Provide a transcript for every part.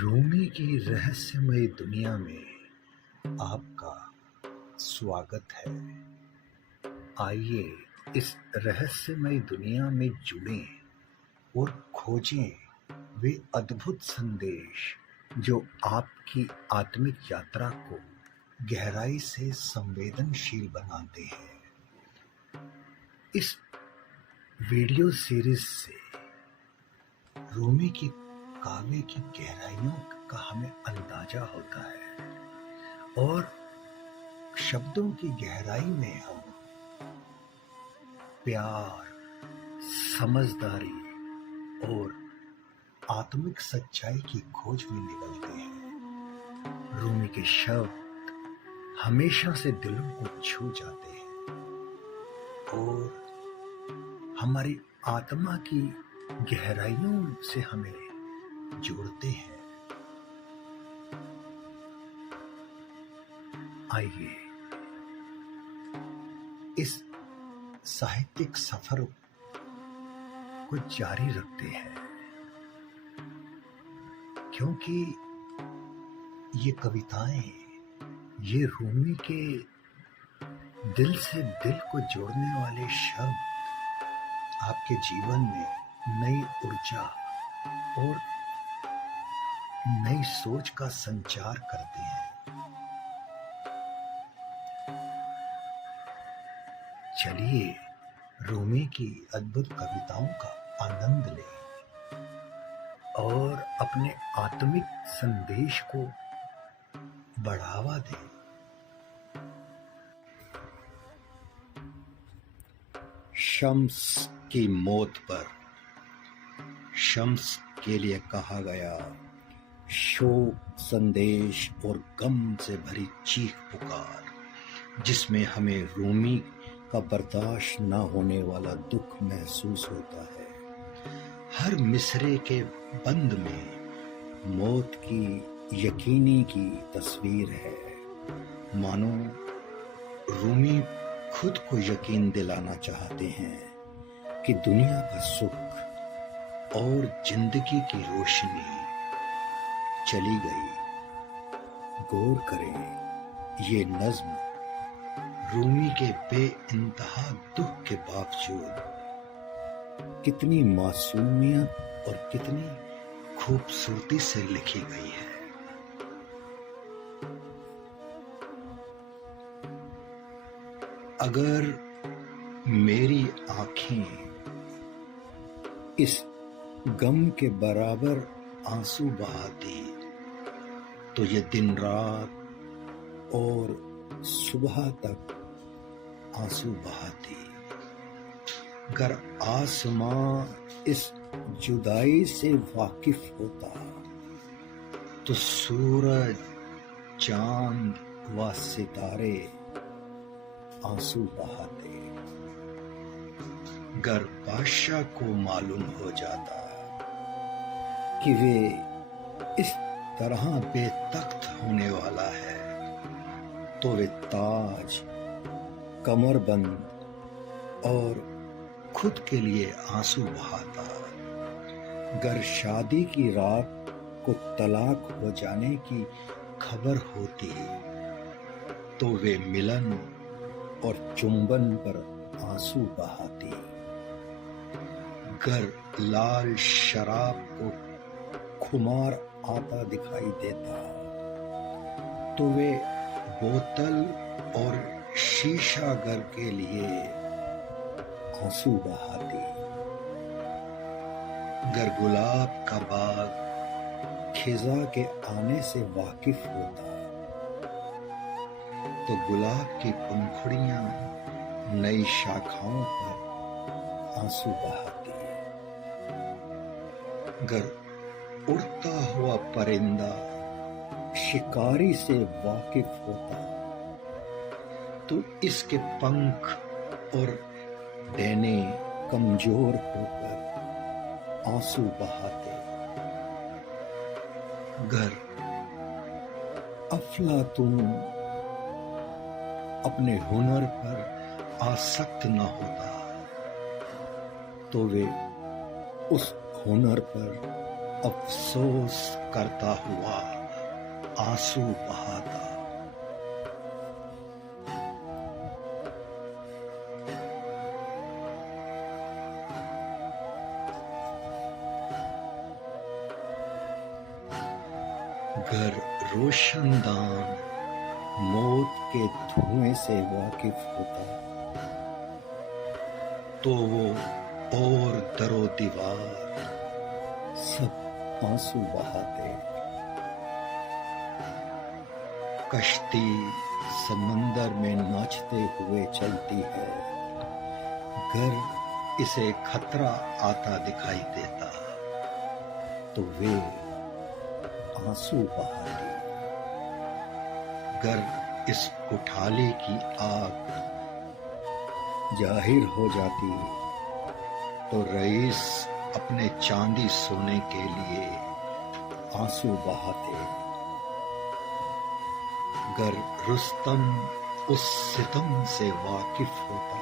रूमी की रहस्यमय दुनिया में आपका स्वागत है। आइए इस रहस्यमय दुनिया में जुड़ें और खोजें वे अद्भुत संदेश जो आपकी आत्मिक यात्रा को गहराई से संवेदनशील बनाते हैं। इस वीडियो सीरीज से रूमी की काव्य की गहराइयों का हमें अंदाजा होता है और शब्दों की गहराई में हम प्यार, समझदारी और आत्मिक सच्चाई की खोज में निकलते हैं। रूमी के शब्द हमेशा से दिलों को छू जाते हैं और हमारी आत्मा की गहराइयों से हमें जोड़ते हैं। आइए इस साहित्यिक सफर को जारी रखते हैं, क्योंकि ये कविताएं, ये रूमी के दिल से दिल को जोड़ने वाले शब्द आपके जीवन में नई ऊर्जा और नई सोच का संचार करते हैं। चलिए रूमी की अद्भुत कविताओं का आनंद लें और अपने आत्मिक संदेश को बढ़ावा दें। शम्स की मौत पर शम्स के लिए कहा गया शोक संदेश और गम से भरी चीख पुकार, जिसमें हमें रूमी का बर्दाश्त न होने वाला दुख महसूस होता है। हर मिसरे के बंद में मौत की यकीनी की तस्वीर है, मानो रूमी खुद को यकीन दिलाना चाहते हैं कि दुनिया का सुख और जिंदगी की रोशनी चली गई। गौर करें, ये नज्म रूमी के बेइंतहा दुख के बावजूद कितनी मासूमियत और कितनी खूबसूरती से लिखी गई है। अगर मेरी आंखें इस गम के बराबर आंसू बहाती तो ये दिन रात और सुबह तक आंसू बहाती। अगर आसमां इस जुदाई से वाकिफ होता तो सूरज, चांद व सितारे आंसू बहाते। अगर बादशाह को मालूम हो जाता कि वे इस तरह बेतख्त होने वाला है तो वे ताज, कमरबंद और खुद के लिए आंसू बहाता। अगर शादी की रात को तलाक हो जाने की खबर होती तो वे मिलन और चुंबन पर आंसू बहाती। अगर लाल शराब को खुमार आता दिखाई देता तो वे बोतल और शीशा घर के लिए आंसू बहाती। अगर गुलाब का बाग खिजा के आने से वाकिफ होता तो गुलाब की पंखुड़ियां नई शाखाओं पर आंसू बहाती। अगर उड़ता हुआ परिंदा शिकारी से वाकिफ होता तो इसके पंख और डैने कमजोर होकर आंसू बहाते। अगर अफलातून अपने हुनर पर आसक्त न होता तो वे उस हुनर पर अफसोस करता हुआ आंसू बहाता। घर रोशनदान मौत के धुएं से वाकिफ होता तो वो और दरो दीवार सब आंसू बहाते। कश्ती समंदर में नाचते हुए चलती है, घर इसे खतरा आता दिखाई देता तो वे आंसू बहाती। गर इस कुठाली की आग जाहिर हो जाती तो रईस अपने चांदी सोने के लिए आंसू बहाते। गर रुस्तम उस सितम से वाकिफ होता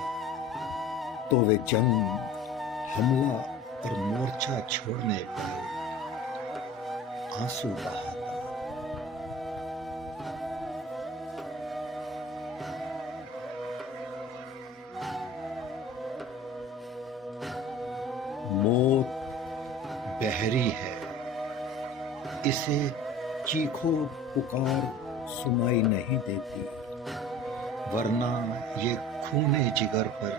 तो वे जंग, हमला और मोर्चा छोड़ने पर आंसू बहाता। मौत बहरी है, इसे चीखो पुकार सुनाई नहीं देती, वरना ये खूने जिगर पर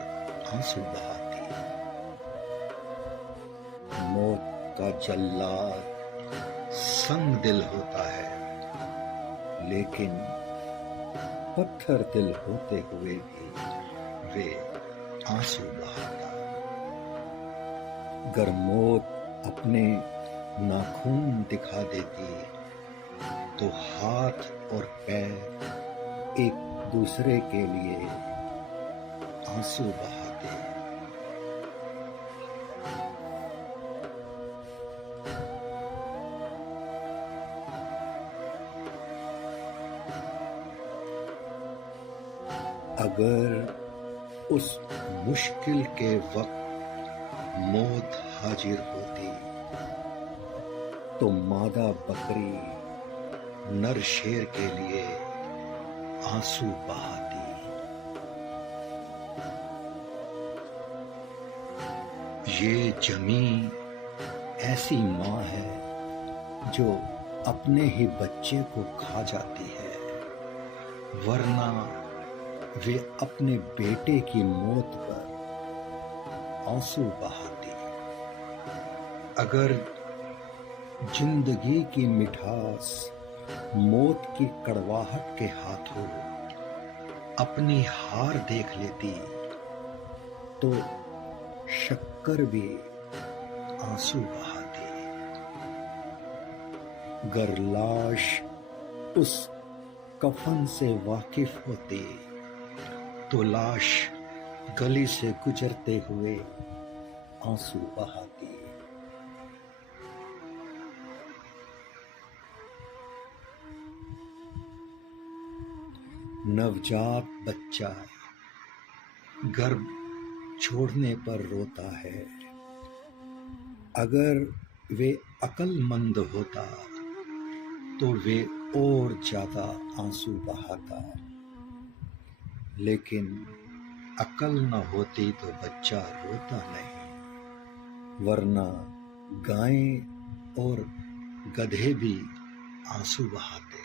आंसू बहाती। मौत का जल्लाद संग दिल होता है, लेकिन पत्थर दिल होते हुए भी वे आंसू बहाता। गर मौत अपने नाखून दिखा देती तो हाथ और पैर एक दूसरे के लिए आंसू बहाते। अगर उस मुश्किल के वक्त मौत हाजिर होती तो मादा बकरी नर शेर के लिए आंसू बहाती। ये जमीन ऐसी माँ है जो अपने ही बच्चे को खा जाती है, वरना वे अपने बेटे की मौत पर आंसू बहाती। अगर जिंदगी की मिठास मौत की कड़वाहट के हाथों अपनी हार देख लेती तो शक्कर भी आंसू बहाती। गर लाश उस कफन से वाकिफ होती तो लाश गली से गुजरते हुए आंसू बहाती। नवजात बच्चा गर्भ छोड़ने पर रोता है, अगर वे अक्लमंद होता तो वे और ज्यादा आंसू बहाता, लेकिन अकल न होती तो बच्चा रोता नहीं, वरना गायें और गधे भी आंसू बहाते।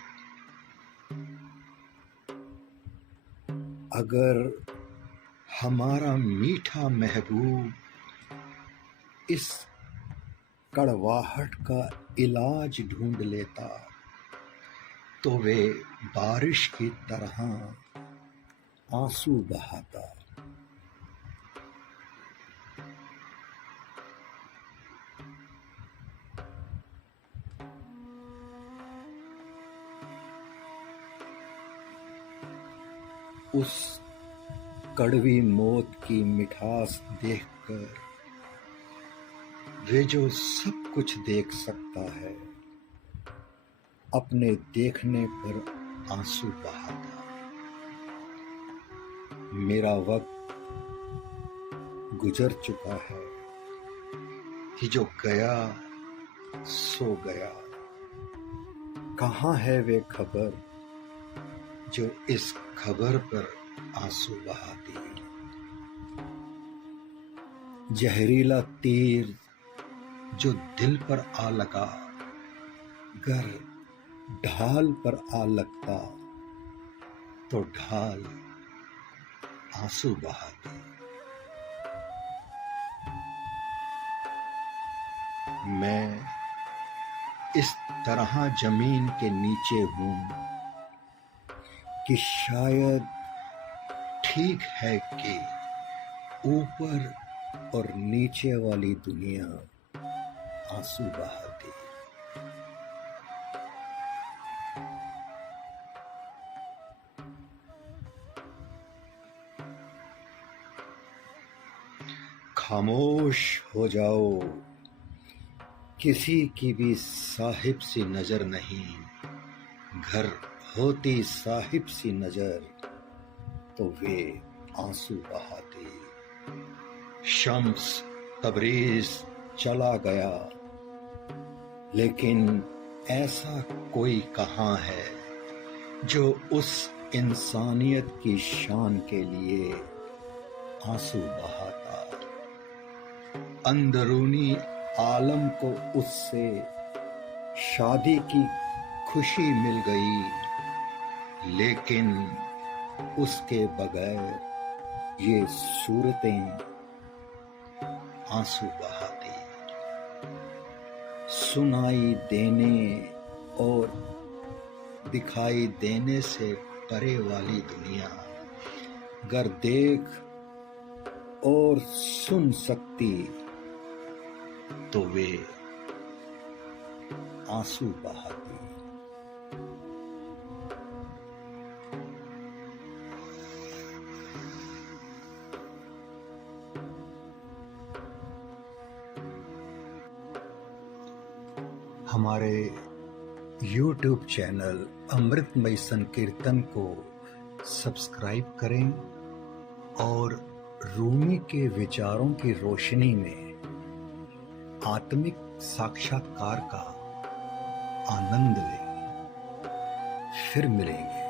अगर हमारा मीठा महबूब इस कड़वाहट का इलाज ढूंढ लेता तो वे बारिश की तरह आंसू बहाता। उस कड़वी मौत की मिठास देखकर वे जो सब कुछ देख सकता है, अपने देखने पर आंसू बहाता। मेरा वक्त गुजर चुका है कि जो गया सो गया। कहाँ है वे खबर जो इस खबर पर आंसू बहाती। जहरीला तीर जो दिल पर आ लगा, गर ढाल पर आ लगता तो ढाल आंसू बहाती। मैं इस तरह जमीन के नीचे हूं कि शायद ठीक है कि ऊपर और नीचे वाली दुनिया आंसू बहाती। खामोश हो जाओ, किसी की भी साहिब सी नजर नहीं। घर होती साहिब सी नजर तो वे आंसू बहाती। शम्स तबरीज चला गया, लेकिन ऐसा कोई कहाँ है जो उस इंसानियत की शान के लिए आंसू बहाता। अंदरूनी आलम को उससे शादी की खुशी मिल गई, लेकिन उसके बगैर ये सूरतें आंसू बहाती। सुनाई देने और दिखाई देने से परे वाली दुनिया गर देख और सुन सकती तो वे आंसू बहाती। हमारे YouTube चैनल अमृतमय संकीर्तन को सब्सक्राइब करें और रूमी के विचारों की रोशनी में आत्मिक साक्षात्कार का आनंद लें। फिर मिलेंगे।